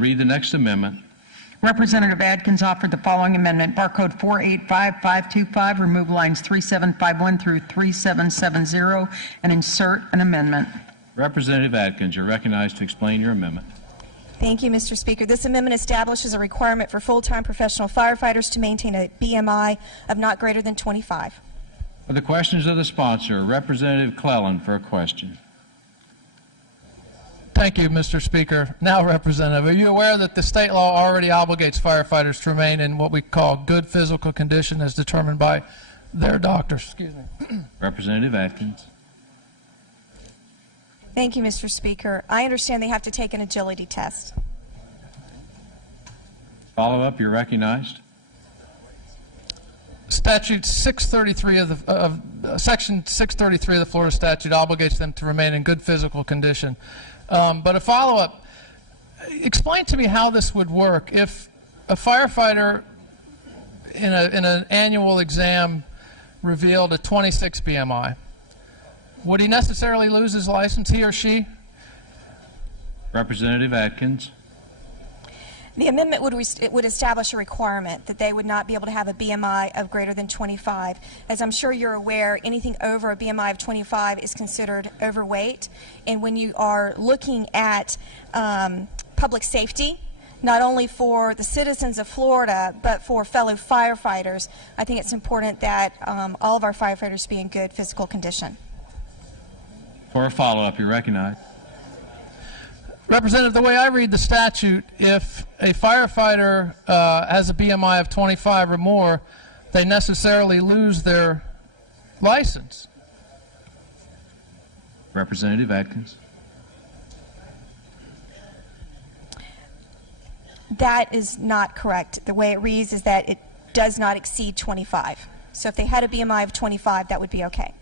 Read the next amendment. Representative Adkins offered the following amendment. Barcode 485525, remove lines 3751 through 3770 and insert an amendment. Representative Adkins, you're recognized to explain your amendment. Thank you, Mr. Speaker. This amendment establishes a requirement for full-time professional firefighters to maintain a BMI of not greater than 25. For the questions of the sponsor, Representative Clelland for a question. Thank you, Mr. Speaker. Now, Representative, are you aware that the state law already obligates firefighters to remain in what we call good physical condition as determined by their doctors? Excuse me. Representative Adkins. Thank you, Mr. Speaker. I understand they have to take an agility test. Follow up, you're recognized. Statute 633 Section 633 of the Florida statute obligates them to remain in good physical condition. But a follow-up, explain to me how this would work. If a firefighter in an annual exam revealed a 26 BMI, would he necessarily lose his license, he or she? Representative Adkins. The amendment would establish a requirement that they would not be able to have a BMI of greater than 25. As I'm sure you're aware, anything over a BMI of 25 is considered overweight. And when you are looking at public safety, not only for the citizens of Florida, but for fellow firefighters, I think it's important that all of our firefighters be in good physical condition. For a follow-up, you're recognized. Representative, the way I read the statute, if a firefighter has a BMI of 25 or more, they necessarily lose their license. Representative Adkins. That is not correct. The way it reads is that it does not exceed 25. So if they had a BMI of 25, that would be okay.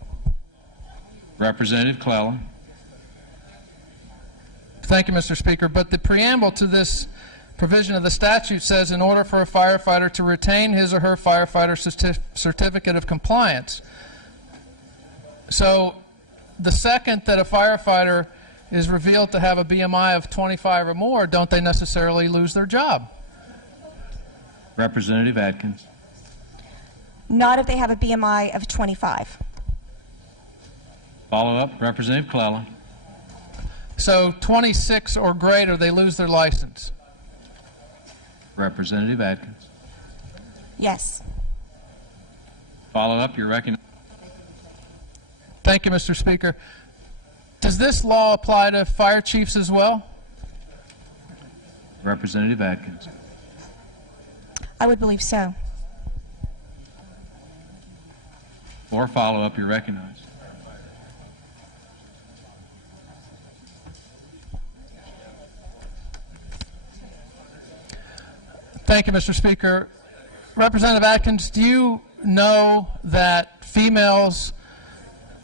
Representative Clelland. Thank you, Mr. Speaker. But the preamble to this provision of the statute says in order for a firefighter to retain his or her firefighter certificate of compliance. So the second that a firefighter is revealed to have a BMI of 25 or more, don't they necessarily lose their job? Representative Adkins. Not if they have a BMI of 25. Follow up, Representative Clelland. So 26 or greater, they lose their license. Representative Adkins. Yes. Follow up, you're recognized. Thank you, Mr. Speaker. Does this law apply to fire chiefs as well? Representative Adkins. I would believe so. For follow up, you're recognized. Thank you, Mr. Speaker. Representative Adkins, do you know that females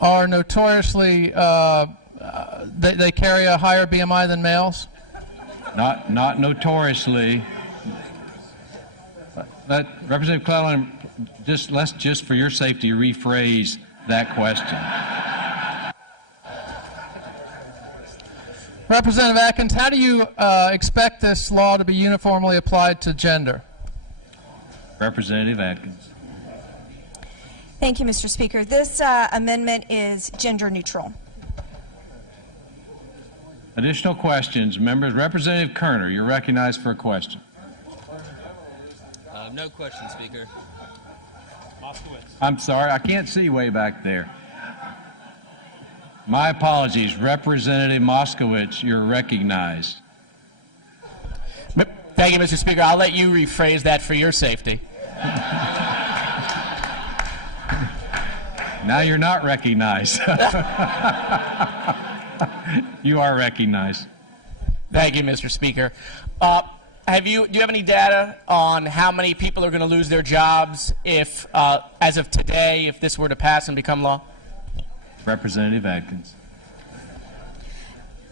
are notoriously, they carry a higher BMI than males? Not notoriously. But Representative Clelland, let's just for your safety rephrase that question. Representative Adkins, how do you expect this law to be uniformly applied to gender? Representative Adkins. Thank you, Mr. Speaker. This amendment is gender neutral. Additional questions, members. Representative Kerner, you're recognized for a question. No question, Speaker. I'm sorry, I can't see way back there. My apologies. Representative Moskowitz, you're recognized. Thank you, Mr. Speaker. I'll let you rephrase that for your safety. Now you're not recognized. You are recognized. Thank you, Mr. Speaker. Do you have any data on how many people are going to lose their jobs if, as of today, if this were to pass and become law? Representative Adkins.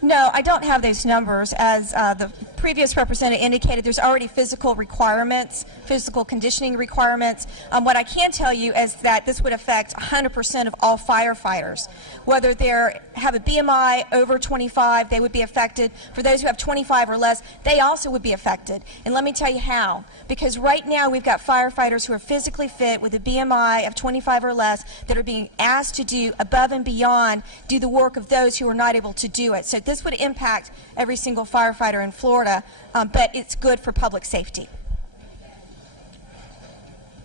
No, I don't have those numbers. As the previous representative indicated, there's already physical requirements, physical conditioning requirements. What I can tell you is that this would affect 100% of all firefighters. Whether they have a BMI over 25, they would be affected. For those who have 25 or less, they also would be affected. And let me tell you how. Because right now we've got firefighters who are physically fit with a BMI of 25 or less that are being asked to do above and beyond, do the work of those who are not able to do it. So this would impact every single firefighter in Florida, but it's good for public safety.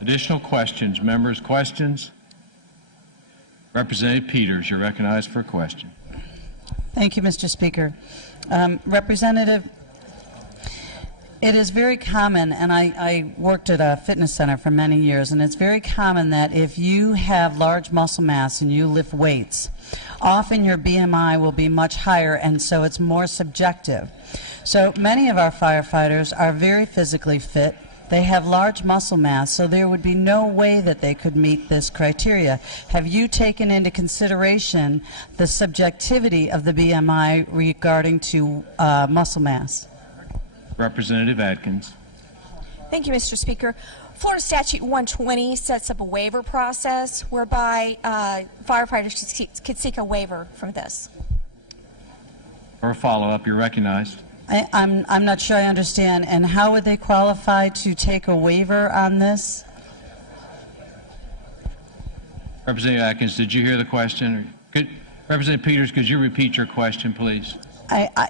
Additional questions? Members, questions? Representative Peters, you're recognized for a question. Thank you, Mr. Speaker. Representative, it is very common, and I worked at a fitness center for many years, and it's very common that if you have large muscle mass and you lift weights, often your BMI will be much higher, and so it's more subjective. So many of our firefighters are very physically fit. They have large muscle mass, so there would be no way that they could meet this criteria. Have you taken into consideration the subjectivity of the BMI regarding to muscle mass? Representative Adkins. Thank you, Mr. Speaker. Florida Statute 120 sets up a waiver process whereby firefighters could seek a waiver from this. For a follow-up, you're recognized. I'm not sure I understand. And how would they qualify to take a waiver on this? Representative Atkins, did you hear the question? Representative Peters, could you repeat your question, please?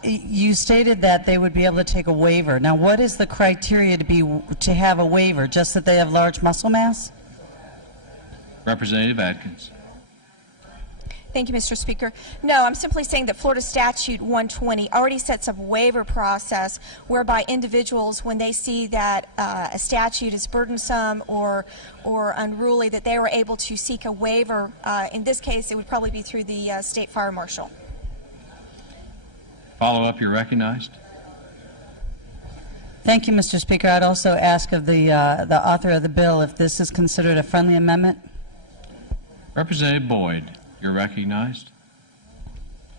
You stated that they would be able to take a waiver. Now, what is the criteria to have a waiver? Just that they have large muscle mass? Representative Adkins. Thank you, Mr. Speaker. No, I'm simply saying that Florida Statute 120 already sets up a waiver process whereby individuals, when they see that a statute is burdensome or unruly, that they were able to seek a waiver. In this case, it would probably be through the state fire marshal. Follow-up, you're recognized. Thank you, Mr. Speaker. I'd also ask of the author of the bill if this is considered a friendly amendment. Representative Boyd, you're recognized.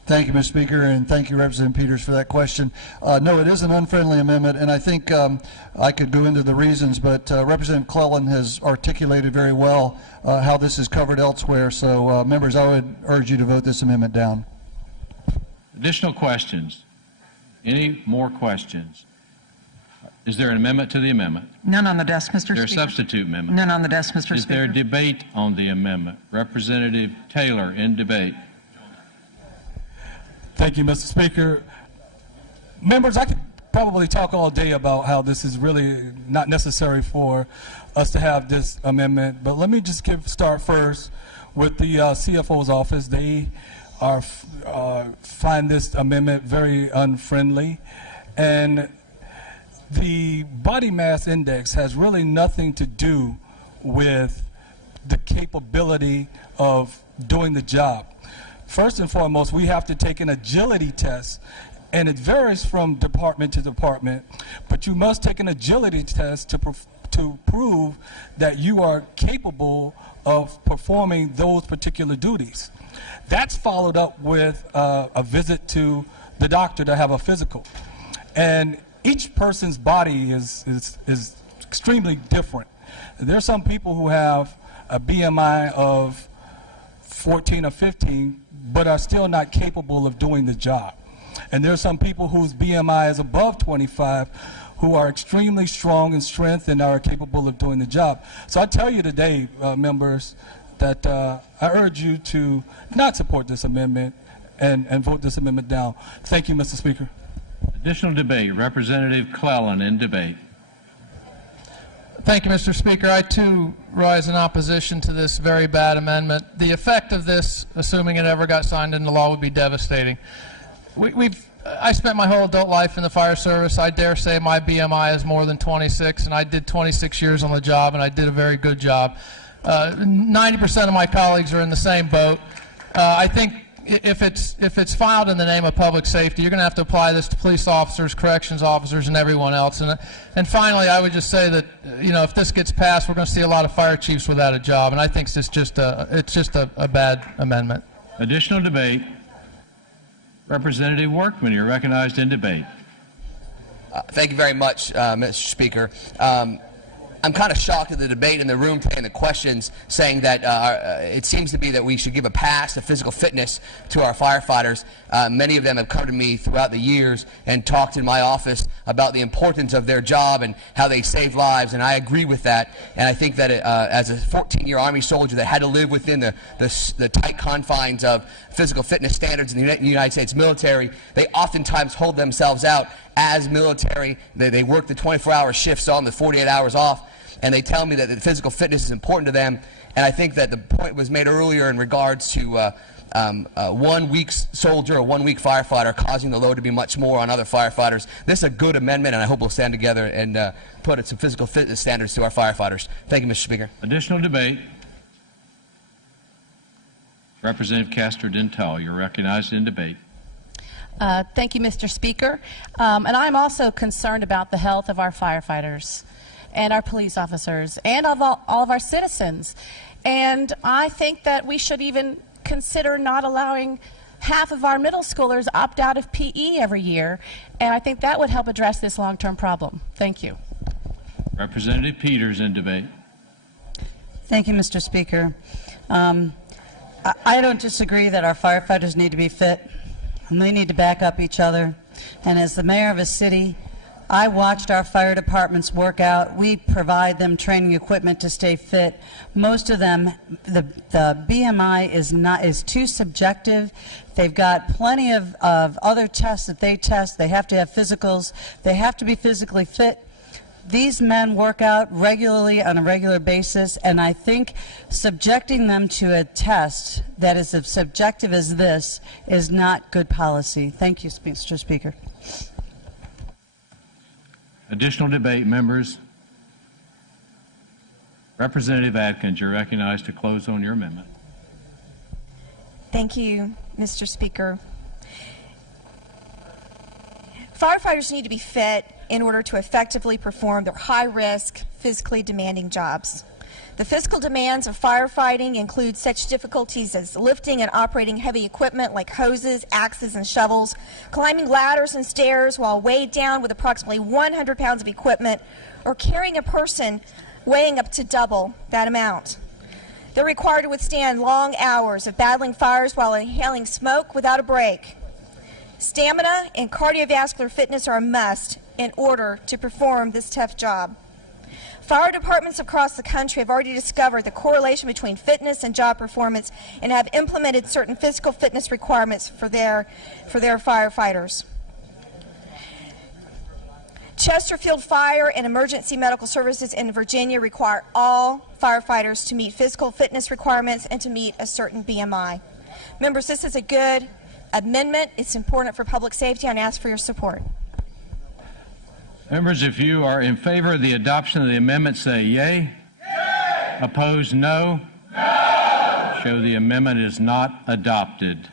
Thank you, Mr. Speaker, and thank you, Representative Peters, for that question. No, it is an unfriendly amendment, and I think I could go into the reasons, but Representative Clelland has articulated very well how this is covered elsewhere. So, members, I would urge you to vote this amendment down. Additional questions? Any more questions? Is there an amendment to the amendment? None on the desk, Mr. Is there a Speaker. substitute amendment? None on the desk, Mr. Is Speaker. there a debate on the amendment? Representative Taylor in debate. Thank you, Mr. Speaker. Members, I could probably talk all day about how this is really not necessary for us to have this amendment, but let me just start first with the CFO's office. They find this amendment very unfriendly, and the body mass index has really nothing to do with the capability of doing the job. First and foremost, we have to take an agility test, and it varies from department to department, but you must take an agility test to prove that you are capable of performing those particular duties. That's followed up with a visit to the doctor to have a physical. And each person's body is extremely different. There's some people who have a BMI of 14 or 15, but are still not capable of doing the job. And there's some people whose BMI is above 25 who are extremely strong in strength and are capable of doing the job. So I tell you today, members, that I urge you to not support this amendment and vote this amendment down. Thank you, Mr. Speaker. Additional debate. Representative Clelland in debate. Thank you, Mr. Speaker. I, too, rise in opposition to this very bad amendment. The effect of this, assuming it ever got signed into law, would be devastating. I spent my whole adult life in the fire service. I dare say my BMI is more than 26, and I did 26 years on the job, and I did a very good job. 90% of my colleagues are in the same boat. I think if it's filed in the name of public safety, you're going to have to apply this to police officers, corrections officers, and everyone else. And finally, I would just say that if this gets passed, we're going to see a lot of fire chiefs without a job, and I think it's just a bad amendment. Additional debate. Representative Workman, you're recognized in debate. Thank you very much, Mr. Speaker. I'm kind of shocked at the debate in the room today and the questions saying that it seems to be that we should give a pass to physical fitness to our firefighters. Many of them have come to me throughout the years and talked in my office about the importance of their job and how they save lives, and I agree with that. And I think that as a 14-year Army soldier that had to live within the tight confines of physical fitness standards in the United States military, they oftentimes hold themselves out as military. They work the 24-hour shifts on, the 48 hours off, and they tell me that the physical fitness is important to them. And I think that the point was made earlier in regards to 1 weak soldier or 1 weak firefighter causing the load to be much more on other firefighters. This is a good amendment, and I hope we'll stand together and put some physical fitness standards to our firefighters. Thank you, Mr. Speaker. Additional debate. Representative Castro-Dental, you're recognized in debate. Thank you, Mr. Speaker. And I'm also concerned about the health of our firefighters and our police officers and of all of our citizens. And I think that we should even consider not allowing half of our middle schoolers opt out of PE every year. And I think that would help address this long-term problem. Thank you. Representative Peters in debate. Thank you, Mr. Speaker. I don't disagree that our firefighters need to be fit, and they need to back up each other. And as the mayor of a city, I watched our fire departments work out. We provide them training equipment to stay fit. Most of them, the BMI is too subjective. They've got plenty of other tests that they test. They have to have physicals. They have to be physically fit. These men work out regularly on a regular basis, and I think subjecting them to a test that is as subjective as this is not good policy. Thank you, Mr. Speaker. Additional debate, members. Representative Adkins, you're recognized to close on your amendment. Thank you, Mr. Speaker. Firefighters need to be fit in order to effectively perform their high-risk, physically demanding jobs. The physical demands of firefighting include such difficulties as lifting and operating heavy equipment like hoses, axes, and shovels, climbing ladders and stairs while weighed down with approximately 100 pounds of equipment, or carrying a person weighing up to double that amount. They're required to withstand long hours of battling fires while inhaling smoke without a break. Stamina and cardiovascular fitness are a must in order to perform this tough job. Fire departments across the country have already discovered the correlation between fitness and job performance and have implemented certain physical fitness requirements for their firefighters. Chesterfield Fire and Emergency Medical Services in Virginia require all firefighters to meet physical fitness requirements and to meet a certain BMI. Members, this is a good amendment. It's important for public safety, and I ask for your support. Members, if you are in favor of the adoption of the amendment, say yay. Yay. Opposed, no. No. Show the amendment is not adopted.